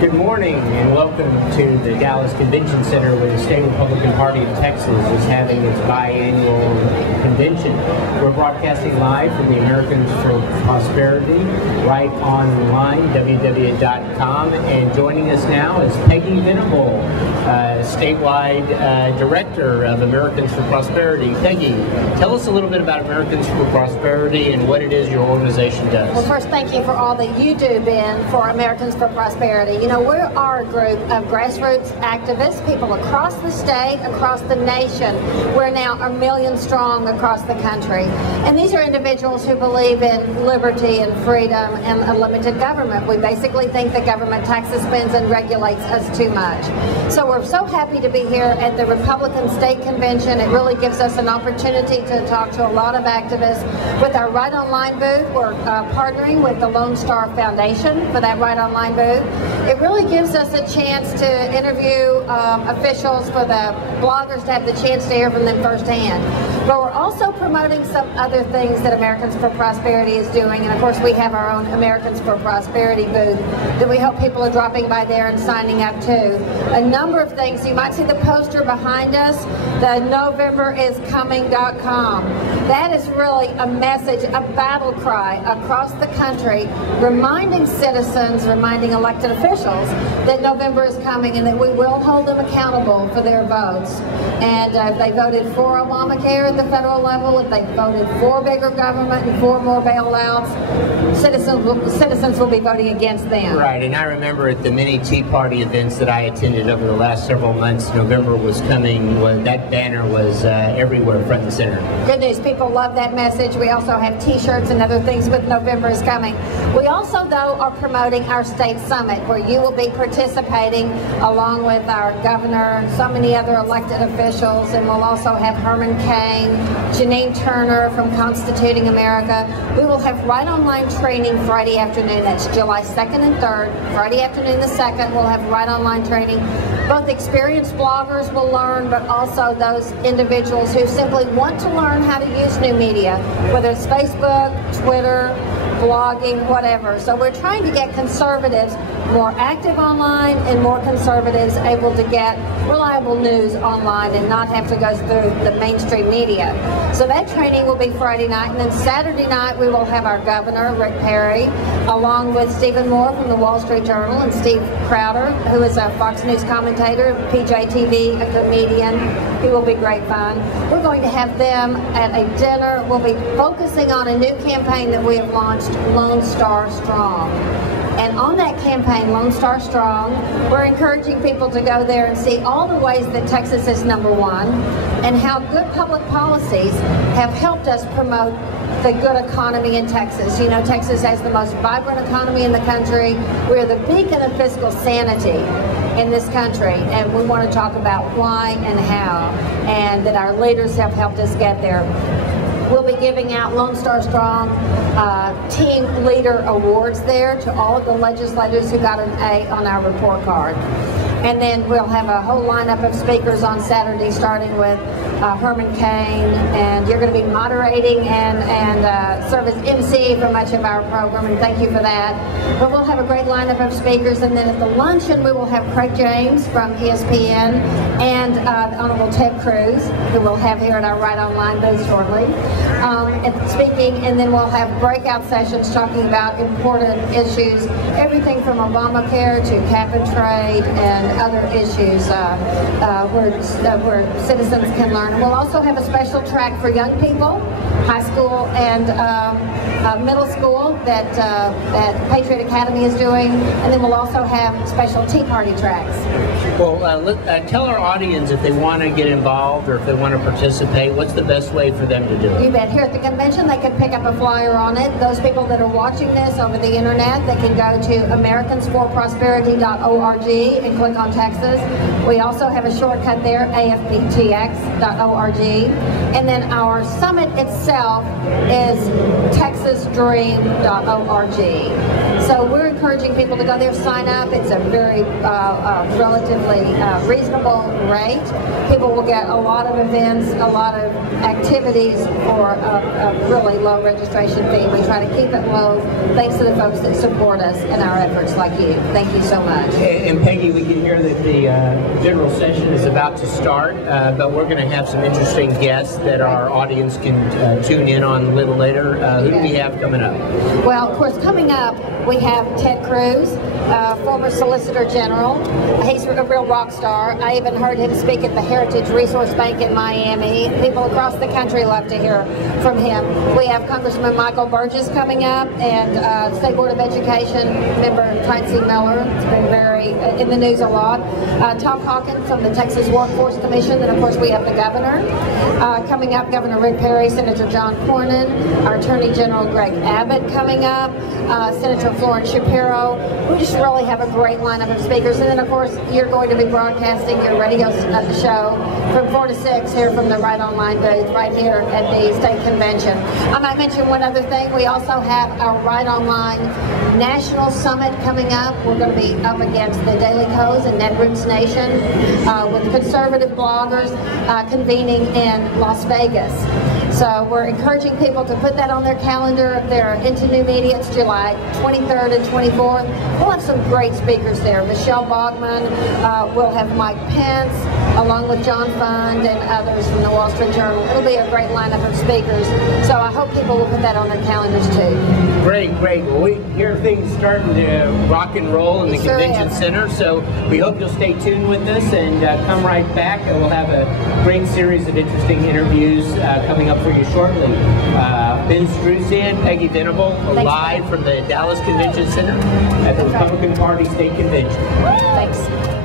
Good morning and welcome to the Dallas Convention Center, where the State Republican Party of Texas is having its biannual convention. We're broadcasting live from the Americans for Prosperity right online, www.com, and joining us now is Peggy Venable, statewide director of Americans for Prosperity. Peggy, tell us a little bit about Americans for Prosperity and what it is your organization does. Well, first, thank you for all that you do, Ben, for Americans for Prosperity. You know, we are a group of grassroots activists, people across the state, across the nation. We're now 1 million strong across the country. And these are individuals who believe in liberty and freedom and a limited government. We basically think the government taxes, spends, and regulates us too much. So we're so happy to be here at the Republican State Convention. It really gives us an opportunity to talk to a lot of activists. With our Right Online booth, we're partnering with the Lone Star Foundation for that Right Online booth. It really gives us a chance to interview officials, for the bloggers to have the chance to hear from them firsthand. But we're also promoting some other things that Americans for Prosperity is doing. And of course, we have our own Americans for Prosperity booth that we hope people are dropping by there and signing up to. A number of things. You might see the poster behind us, the NovemberIsComing.com. That is really a message, a battle cry across the country, reminding citizens, reminding elected officials that November is coming and that we will hold them accountable for their votes. And if they voted for Obamacare at the federal level, if they voted for bigger government and for more bailouts, citizens will be voting against them. Right, and I remember at the many Tea Party events that I attended over the last several months, November was coming. That banner was everywhere, front and center. Good news, people love that message. We also have t-shirts and other things with November is coming. We also, though, are promoting our state summit, where you will be participating along with our governor, so many other elected officials, and we'll also have Herman Cain, Janine Turner from Constituting America. We will have Right Online training Friday afternoon. That's July 2nd and 3rd. Friday afternoon the 2nd, we'll have Right Online training. Both experienced bloggers will learn, but also those individuals who simply want to learn how to use new media, whether it's Facebook, Twitter, blogging, whatever. So we're trying to get conservatives more active online and more conservatives able to get reliable news online and not have to go through the mainstream media. So that training will be Friday night, and then Saturday night we will have our governor, Rick Perry, along with Stephen Moore from the Wall Street Journal and Steve Crowder, who is a Fox News commentator, PJTV, a comedian. He will be great fun. We're going to have them at a dinner. We'll be focusing on a new campaign that we have launched, Lone Star Strong. And on that campaign, Lone Star Strong, we're encouraging people to go there and see all the ways that Texas is #1 and how good public policies have helped us promote the good economy in Texas. You know, Texas has the most vibrant economy in the country. We're the beacon of fiscal sanity in this country, and we want to talk about why and how, and that our leaders have helped us get there. We'll be giving out Lone Star Strong Team Leader Awards there to all of the legislators who got an A on our report card. And then we'll have a whole lineup of speakers on Saturday, starting with Herman Cain, and you're going to be moderating and serve as MC for much of our program, and thank you for that. But we'll have a great lineup of speakers, and then at the luncheon we will have Craig James from ESPN and the Honorable Ted Cruz, who we'll have here at our Right Online booth shortly, speaking, and then we'll have breakout sessions talking about important issues, everything from Obamacare to cap and trade and other issues where citizens can learn. We'll also have a special track for young people, high school and middle school that Patriot Academy is doing, and then we'll also have special Tea Party tracks. Well, tell our audience if they want to get involved or if they want to participate, what's the best way for them to do it? You bet. Here at the convention, they can pick up a flyer on it. Those people that are watching this over the internet, they can go to americansforprosperity.org and click on Texas. We also have a shortcut there, afptx.org. And then our summit itself is Texas texasdream.org. So we're encouraging people to go there, sign up. It's a very relatively reasonable rate. People will get a lot of events, a lot of activities for a really low registration fee. We try to keep it low thanks to the folks that support us in our efforts like you. Thank you so much. And Peggy, we can hear that the general session is about to start, but we're going to have some interesting guests that our audience can tune in on a little later. Who do we have coming up? Well, of course, coming up, we have Ted Cruz, former Solicitor General. He's a real rock star. I even heard him speak at the Heritage Resource Bank in Miami. People across the country love to hear from him. We have Congressman Michael Burgess coming up, and State Board of Education member Tyson Miller. It's been very in the news a lot. Tom Hawkins from the Texas Workforce Commission, and of course we have the governor. Coming up, Governor Rick Perry, Senator John Cornyn, our Attorney General Greg Abbott coming up, Senator Florence Shapiro. We just really have a great lineup of speakers. And then, of course, you're going to be broadcasting your radio show from 4 to 6 here from the Right Online booth right here at the State Convention. I might mention one other thing. We also have our Right Online National Summit coming up. We're going to be up against the Daily Kos and Netroots Nation with conservative bloggers convening in Las Vegas. So we're encouraging people to put that on their calendar if they're into new media. It's July 23rd and 24th. We'll have some great speakers there. Michelle Bogman, we'll have Mike Pence, along with John Fund and others from the Wall Street Journal. It'll be a great lineup of speakers. So I hope people will put that on their calendars too. Great, great. Well, we hear things starting to rock and roll in the convention center, so we hope you'll stay tuned with us and come right back. And we'll have a great series of interesting interviews coming up for you shortly. Ben Strusian, Peggy Venable, live from the Dallas Convention Center at the Republican Party State Convention. Thanks.